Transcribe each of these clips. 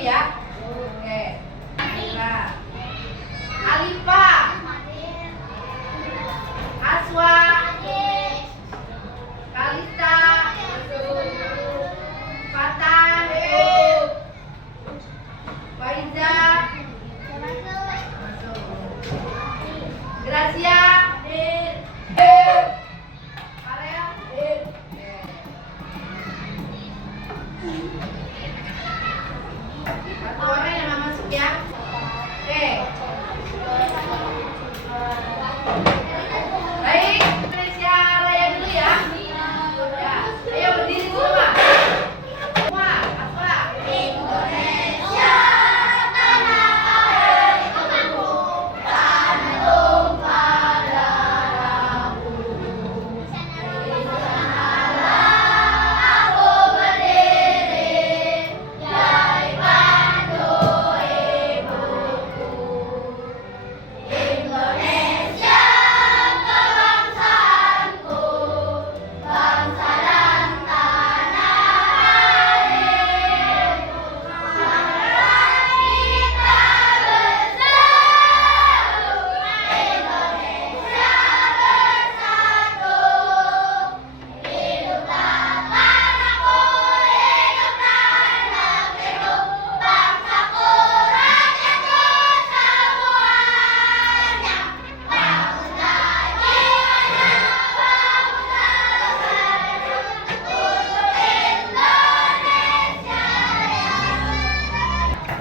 ya. Oke. Nah, Alifa, Aswa, Kalista, Fatah, Faiza, Gracia, Karel, satu orang yang nggak masuk ya. Oke. Baik, Indonesia Raya dulu ya. Ya, ayo berdiri semua. Semua, Aswa. Indonesia tanah airku, tanah tumpah darahku. Di sanalah aku berdiri, dari pandu ibuku. Indonesia kebangsaanku, bangsa dan tanah airku. Marilah kita bersatu, Indonesia bersatu. Hiduplah tanahku, hiduplah negeriku, bangsaku, rakyatku semuanya. Bangunlah jiwanya, bangunlah rasanya untuk Indonesia Raya.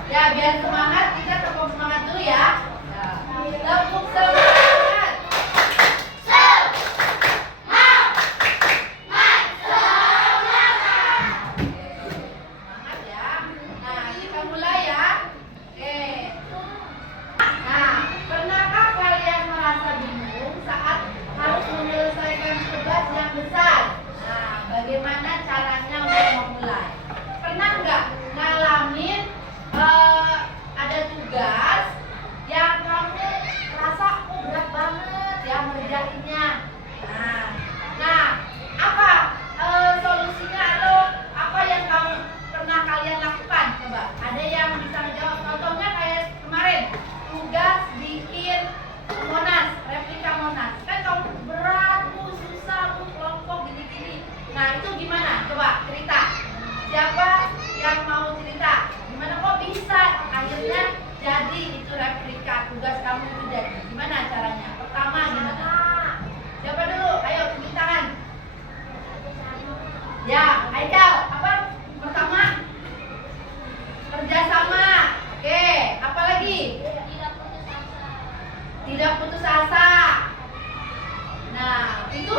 Ya, biar semangat kita tepuk semangat dulu ya. Tepuk semangat. Semangat, semangat. Semangat ya. Nah, kita mulai ya. Oke. Nah, pernahkah kalian merasa bingung saat harus menyelesaikan tugas yang besar? Nah, bagaimana caranya untuk memulai? Pernah nggak ngalamin ada tugas yang kamu rasa berat banget ya ngerjainnya? Nah, apa solusinya atau apa yang kamu pernah kalian lakukan? Coba, ada yang bisa menjawab? Contohnya kayak kemarin tugas bikin Monas, replika Monas. Kan kamu berat, susah, kelompok gini-gini. Nah, itu gimana? Coba cerita. Siapa yang mau cerita? Gimana kok bisa akhirnya jadi itu replika tugas kamu itu jadi? Gimana caranya? Pertama gimana? Siapa dulu? Ayo tunjuk tangan. Ya, Aikal. Apa? Pertama kerjasama. Oke, apa lagi? Tidak putus asa. Nah, itu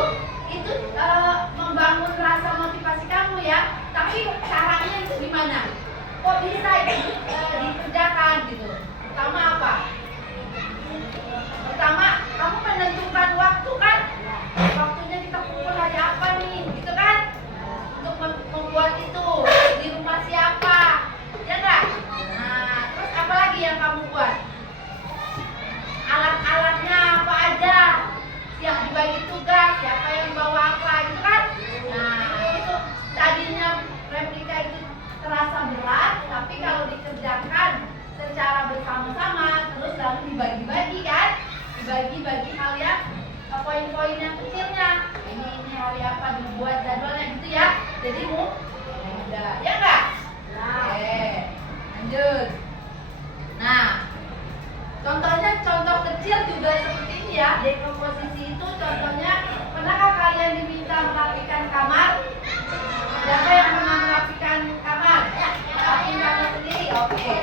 membangun rasa motivasi kamu ya. Tapi caranya itu gimana? Kok bisa dikerjakan gitu? Pertama apa? Pertama, kamu menentukan waktu kan? Waktunya kita kumpul hari apa nih? Gitu kan? Untuk membuat itu di rumah siapa? Ya nggak? Nah, terus apa lagi yang kamu buat? Alat-alatnya apa aja? Siap dibagi tugas, siapa yang bawa apa gitu kan? Nah, itu tadinya replika itu terasa berat, tapi kalau dikerjakan secara bersama-sama terus lalu dibagi-bagi kan? Dibagi-bagi hal yang poin-poin yang kecilnya. Ini hari apa, dibuat jadwalnya gitu ya. Jadi mudah, ya nggak? Oke, lanjut. Nah, contohnya contoh kecil juga seperti ini ya. Dekomposisi itu contohnya, pernahkah kalian diminta merapikan kamar? Siapa yang pernah merapikan kamar? Rapiin kamar sendiri, oke.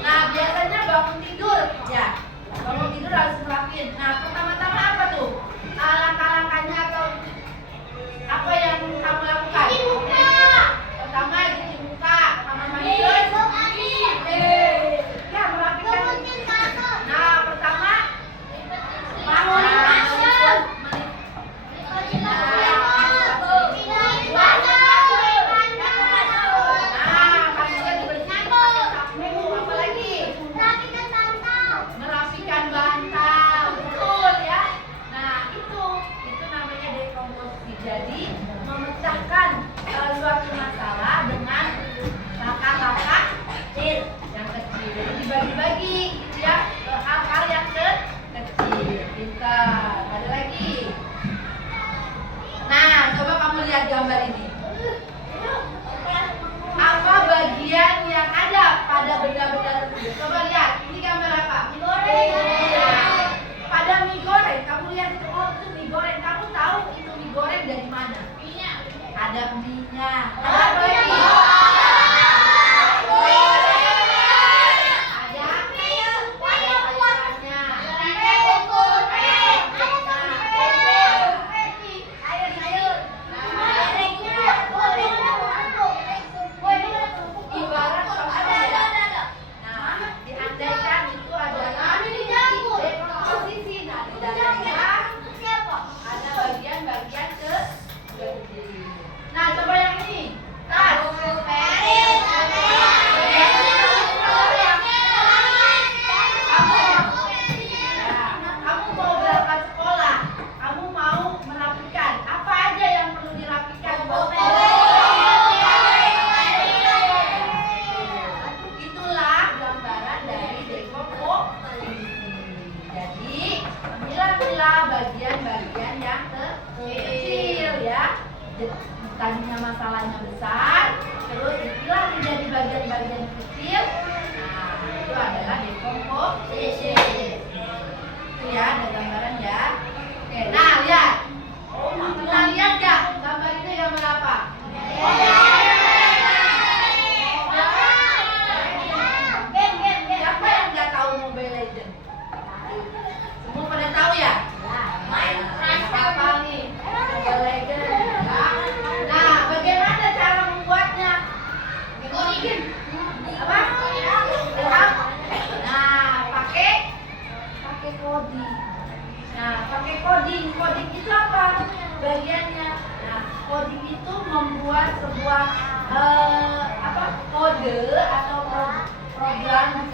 Nah, biasanya bangun tidur ya. Bangun tidur harus merapiin. Nah, pertama-tama apa tuh? Langkah-langkahnya atau apa yang kamu lakukan? Cuci muka. Pertama cuci muka, kamar mandi. Ya, merapikan. Nah, pertama bangun kasur. Merapikan bantal, betul ya.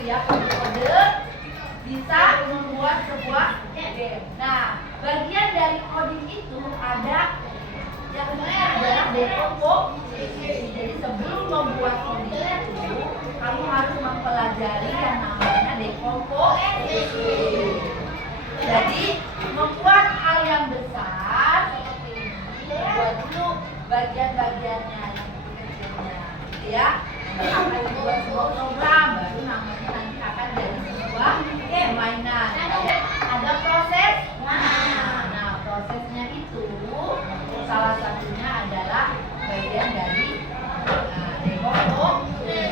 ya, kode-kode bisa membuat sebuah game. Nah, bagian dari coding itu ada yang namanya adalah decomposing. Jadi sebelum membuat coding itu, kamu harus mempelajari yang namanya decomposing. Jadi membuat hal yang besar seperti ini, buat dulu bagian-bagiannya yang kecil-kecilnya, gitu ya. Akan dibuat sebuah program, baru namanya nanti akan jadi sebuah permainan. Ada proses. Nah, prosesnya itu salah satunya adalah bagian dari decomposing.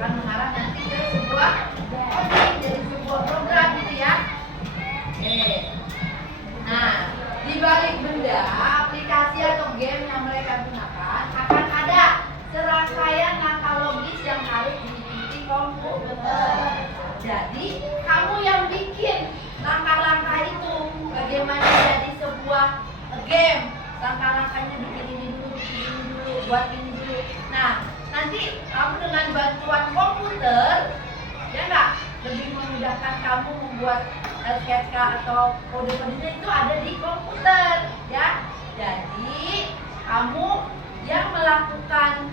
Akan mengarah nanti ke sebuah coding, jadi sebuah program gitu ya. Nah, di balik benda, aplikasi atau game yang mereka gunakan akan ada serangkaian langkah logis yang harus diikuti komputer. Jadi, kamu yang bikin langkah-langkah itu bagaimana jadi sebuah game. Langkah-langkahnya bikin ini dulu, buat ini dulu. Nah, nanti kamu dengan bantuan komputer, ya enggak? Lebih memudahkan kamu membuat sketsa atau kode-kodenya itu ada di komputer, ya. Jadi kamu yang melakukan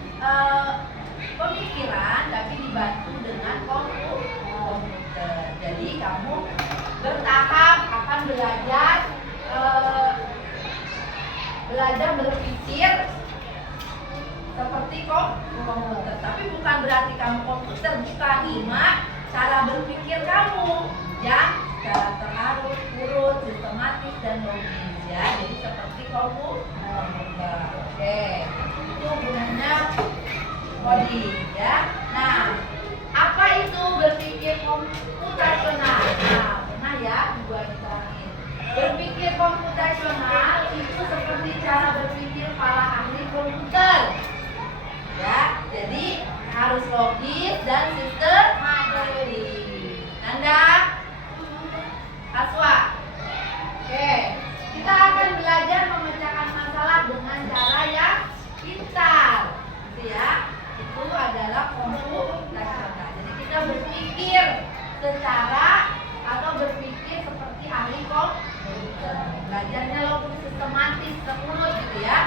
pemikiran tapi dibantu dengan komputer. Jadi kamu bertahap akan belajar berpikir seperti komputer. Tapi bukan berarti kamu komputer, bukan. Cara berpikir kamu yang secara terarut, urut, sistematis dan logis ya. Jadi seperti komputer. Oke, itu gunanya coding ya. Nah, apa itu berpikir komputasional? Nah, pernah ya dibuat diterangin. Berpikir komputasional itu seperti cara berpikir para ahli komputer. Ya, jadi harus logis dan sistematis. Nanda, Aswa. Oke, kita akan belajar memecahkan masalah dengan cara yang pintar, gitu ya. Itu adalah komputasional. Jadi kita berpikir secara atau berpikir seperti ahli komputer. Belajarnya logis, sistematis, terurut, gitu ya.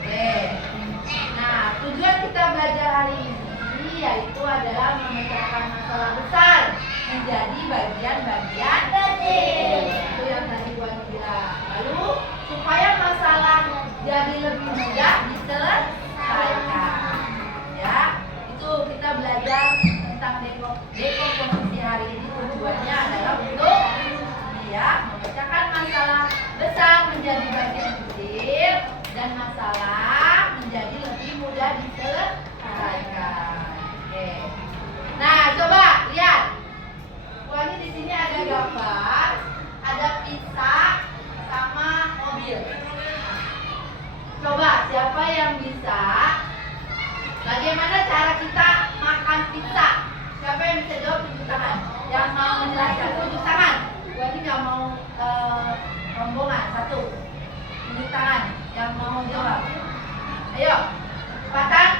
Oke. Nah, tujuan kita belajar hari ini yaitu adalah memecahkan masalah besar menjadi bagian-bagian kecil. Itu yang tadi Buan bilang. Lalu supaya masalah jadi lebih mudah diselesaikan. Ya, itu kita belajar tentang decomposisi hari ini. Tujuannya adalah untuk memecahkan masalah besar menjadi bagian kecil dan masalah menjadi lebih mudah diselesaikan. Oke. Nah, coba lihat. Ini di sini ada gambar, ada pizza sama mobil. Coba siapa yang bisa? Bagaimana cara kita makan pizza? Siapa yang bisa jawab, tunjuk tangan. Yang mau menjelaskan, tunjuk tangan. Ini nggak mau rombongan. Satu, tunjuk tangan. Yang mau jawab. Ayo, cepetan.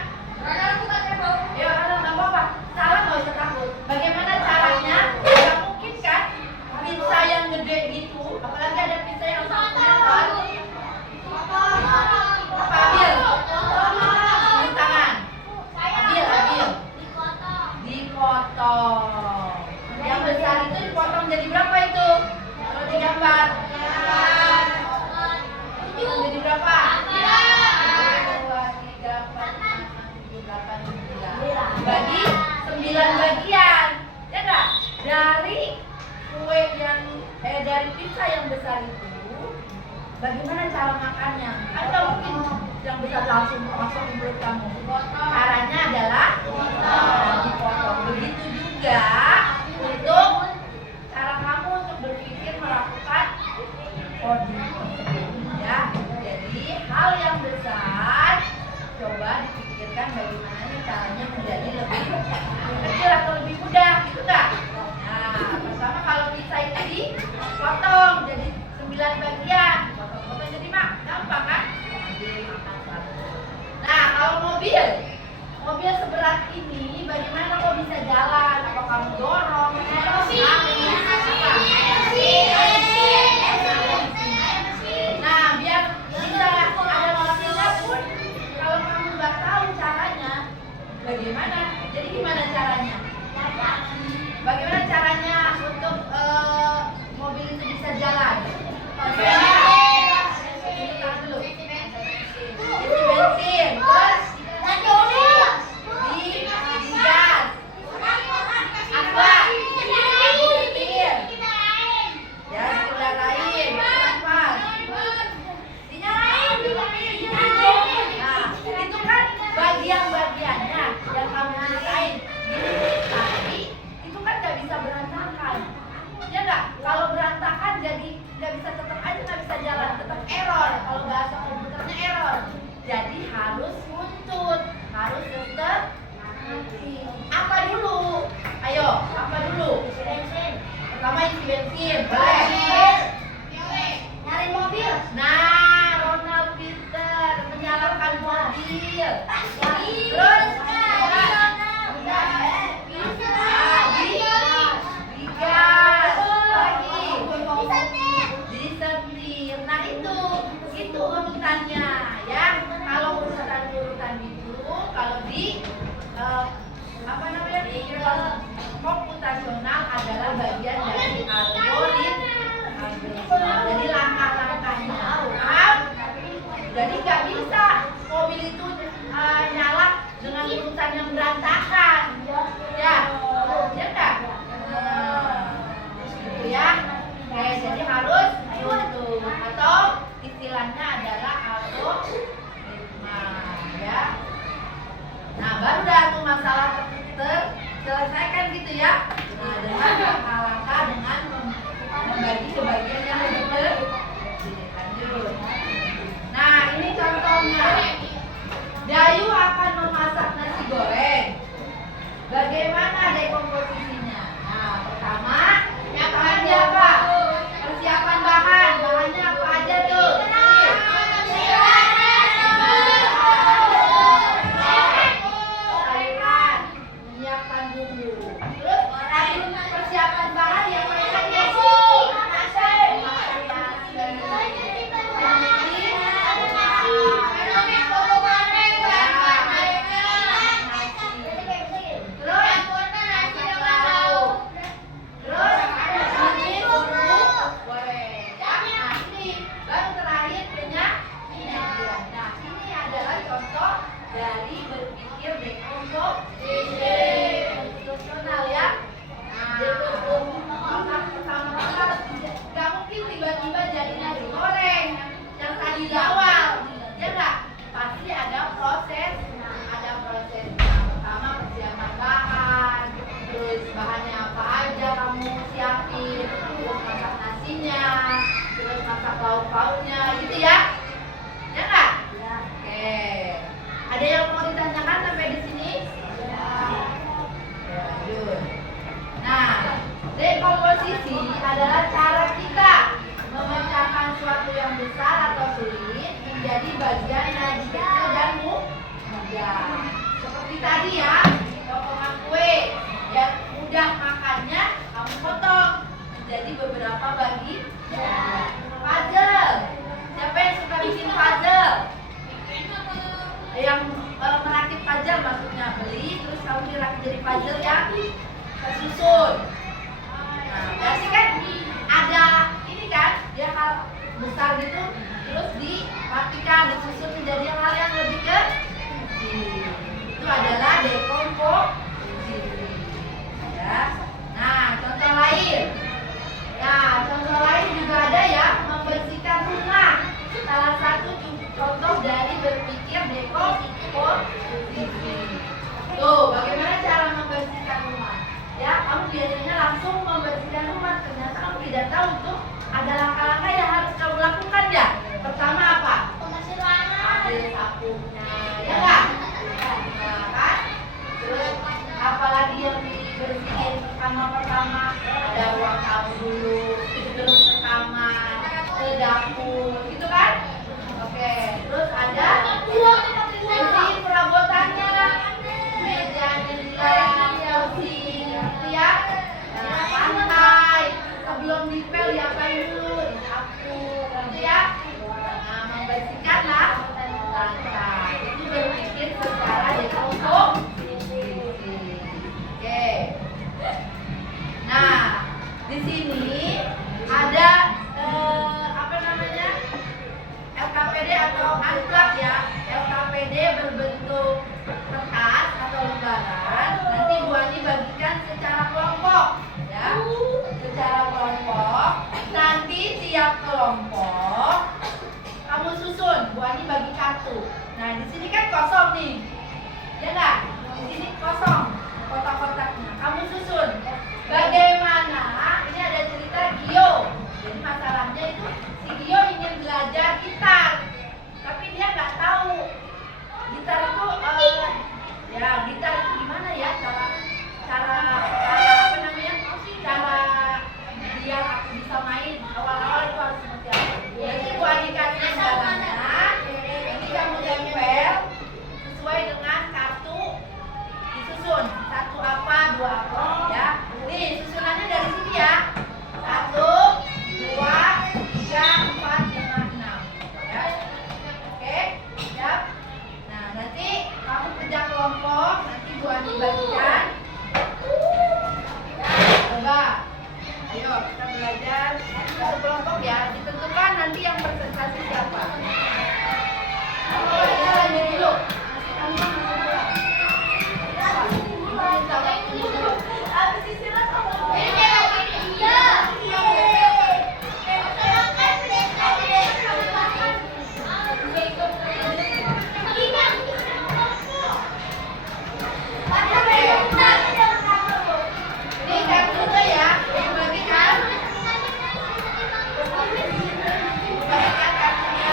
Ayo, nggak apa-apa. Salah nggak usah takut. Bagaimana caranya? Nggak mungkin kan pizza yang gede gitu. Apalagi ada pizza yang 1 meter. Ambil. Tunjuk tangan. Ambil. Dipotong. Yang besar itu dipotong jadi berapa itu? Kalau digambar. Jadi berapa? bagi 9 bagian, ya enggak? Dari kue yang dari pizza yang besar itu, bagaimana cara makannya? Kan nggak mungkin yang besar langsung masuk ke mulut kamu. Caranya adalah dipotong. Begitu juga untuk cara kamu untuk berpikir melakukan coding, ya. Jadi hal yang besar coba dipikirkan bagaimana caranya menjadi lebih kecil atau lebih mudah, gitu nggak? Nah, pertama kalau pizza itu dipotong jadi 9 bagian, potong-potong jadi gampang kan? Nah, kalau mobil seberat ini isi bensin. Boleh. Nyari mobil. Nah, Ronald pinter menyalakan mobil. Terus digas lagi. Disetir. Nah itu urutannya ya. Kalau urutan itu kalau di apa namanya komputasional adalah bagian dari algoritma. Jadi langkah-langkahnya jadi nggak bisa mobil itu nyala dengan urutan yang berantakan ya nggak gitu ya. Oke, jadi harus diuntung atau istilahnya adalah algoritma ya. Nah, baru dah tuh masalah terselesaikan gitu ya. Nah, dengan langkah-langkah dengan membagi ke bagian yang lebih lanjut. Nah, ini contohnya. Dayu akan memasak nasi goreng. Bagaimana dekomposisinya? Nah, pertama, bahannya apa? Persiapan bahan. Bahannya apa aja tuh? Menyiapkan bumbu. Terus persiapan bahan yang masak nasi. Dari berpikir dekomposisional ya. Nah, pertama-tama nggak mungkin tiba-tiba jadi nasi goreng yang tadi di awal, ya nggak? Pasti ada proses. Pertama persiapan bahan, terus bahannya apa aja kamu siapin, terus masak nasinya, terus masak lauk-lauknya, gitu ya? Ya nggak? Oke. Ada yang mau ditanyakan sampai di sini? Lanjut. Nah, dekomposisi adalah cara kita memecahkan suatu yang besar atau sulit menjadi bagian yang kecil dan mudah. Seperti tadi ya, potongan kue yang mudah makannya kamu potong menjadi beberapa bagian. Puzzle. Siapa yang suka bikin puzzle? Yang merakit puzzle maksudnya beli terus kamu dirakit jadi puzzle yang tersusun. Nah, berarti kan ada ini kan dia hal besar gitu terus dirapikan disusun menjadi hal yang lebih kecil. Itu adalah dekomposisi ya. Nah, contoh lain. Nah, contoh lain juga ada ya, membersihkan rumah. Salah satu contoh dari berpikir dekomposisi. Tuh, bagaimana cara membersihkan rumah? Ya, kamu biasanya langsung membersihkan rumah. Ternyata kamu tidak tahu tuh ada langkah-langkah yang harus kamu lakukan ya. Pertama apa? Ambil sapunya, ya nggak? Nah, kan? Terus satu kelompok ya. Ditentukan nanti yang presentasi siapa. Kita lanjut dulu. Ini kartunya ya, dibagikan. Bagikan kartunya.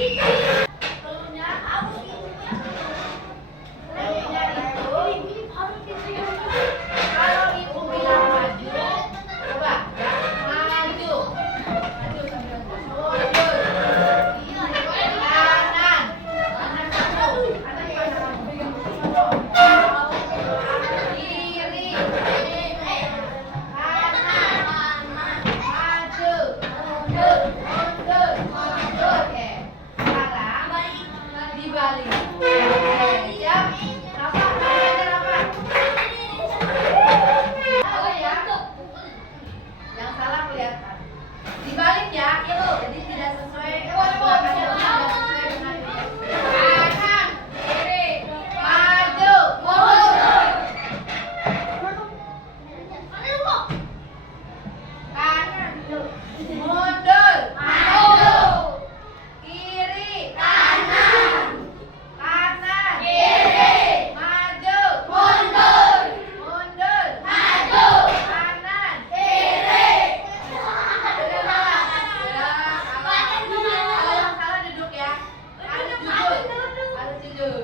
Telurnya itu kalau ibu bilang maju, coba ya, maju sambil mundur, kanan, satu, kanan kiri, kanan, maju, mundur, oke. Sekarang dibalik. Siap? Rapat, belajar rapat. Oh ya, yang salah kelihatan. Dibalik ya, jadi tidak sesuai gerakan yang tidak sesuai dengan kanan, kiri, maju, mundur. Kanan, mundur, maju. Kiri, kanan, kiri, maju, mundur, maju, kanan, kiri. Udah salah. Kalau yang salah duduk ya. Harus jujur.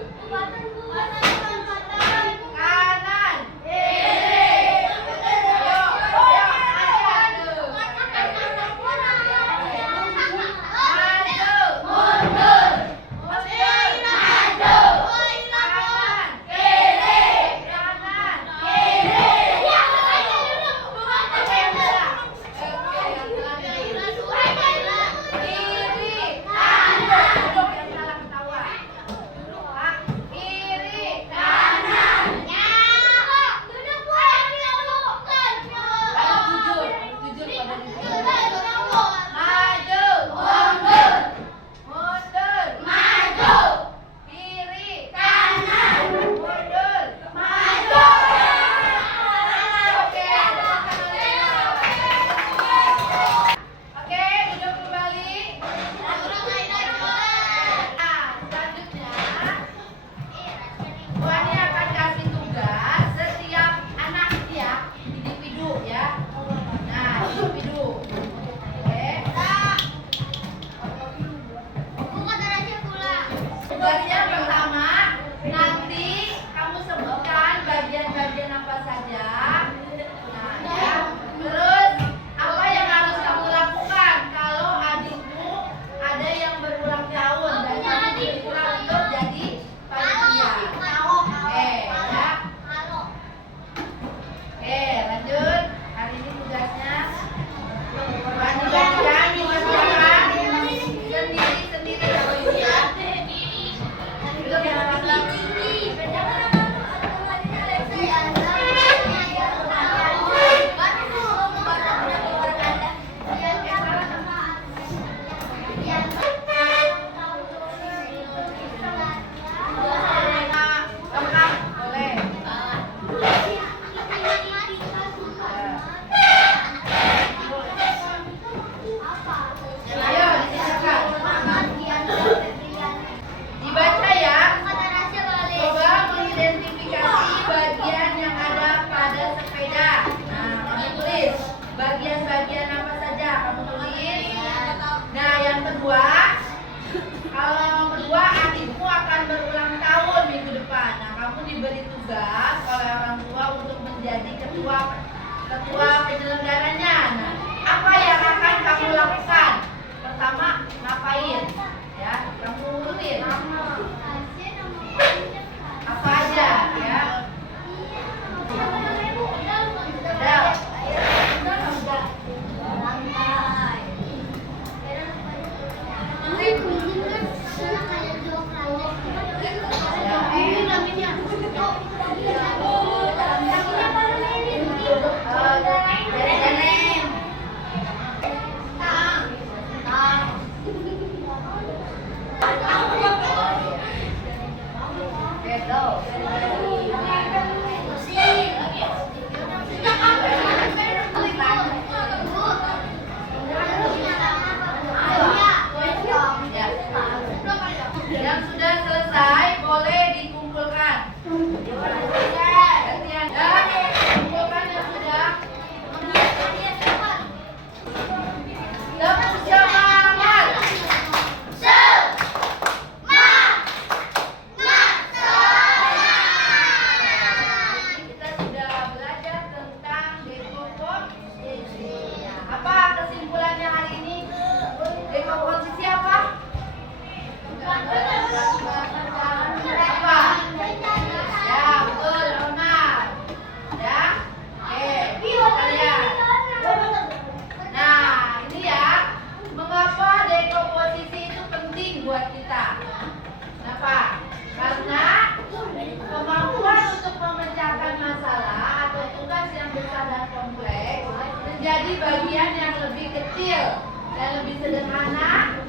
Kanan, kiri. Ayo, ayo, maju, mundur, kanan, kiri, kanan, kiri. Oke, udah. Oke, yang salah duduk. Kiri, kanan, duduk yang salah ketahuan. Duduk, Pak. Kiri, kanan. Harus jujur pada diri. Maju, mundur, maju, kiri, kanan, mundur, maju. Oke, oke, duduk kembali. Nah, selanjutnya Bu Ani akan kasih tugas setiap anak ya, individu ya. Nah, individu. Oke. Tugas yang pertama, nanti kamu sebutkan bagian-bagian apa saja. Nah, ya. Terus apa yang harus kamu lakukan kalau adikmu ada yang berulang tahun dan kamu diminta untuk jadi panitia. Oke, ya. Oke, lanjut. Hari ini tugasnya bagian mengerjakan sendiri-sendiri kalau ibu ya. Duduk yang rapi. Lengkap, boleh. Ayo, disiapkan. Dibaca ya. Coba mengidentifikasi bagian yang ada pada sepeda. Nah, kamu tulis bagian-bagian apa saja. Kamu tulis. Nah, yang kedua, kalau yang kedua adikmu akan berulang tahun minggu depan. Nah, kamu diberi tugas oleh orang tua untuk menjadi ketua penyelenggaranya. Nah, apa yang akan kamu lakukan? Pertama, ngapain? Ya, kamu urutin. Apa aja ya? Udah. Yang sudah selesai boleh dikumpulkan. Gantian ya, kumpulkan yang sudah. Semangat. buat kita. Kenapa? Karena kemampuan untuk memecahkan masalah atau tugas yang besar dan kompleks menjadi bagian yang lebih kecil dan lebih sederhana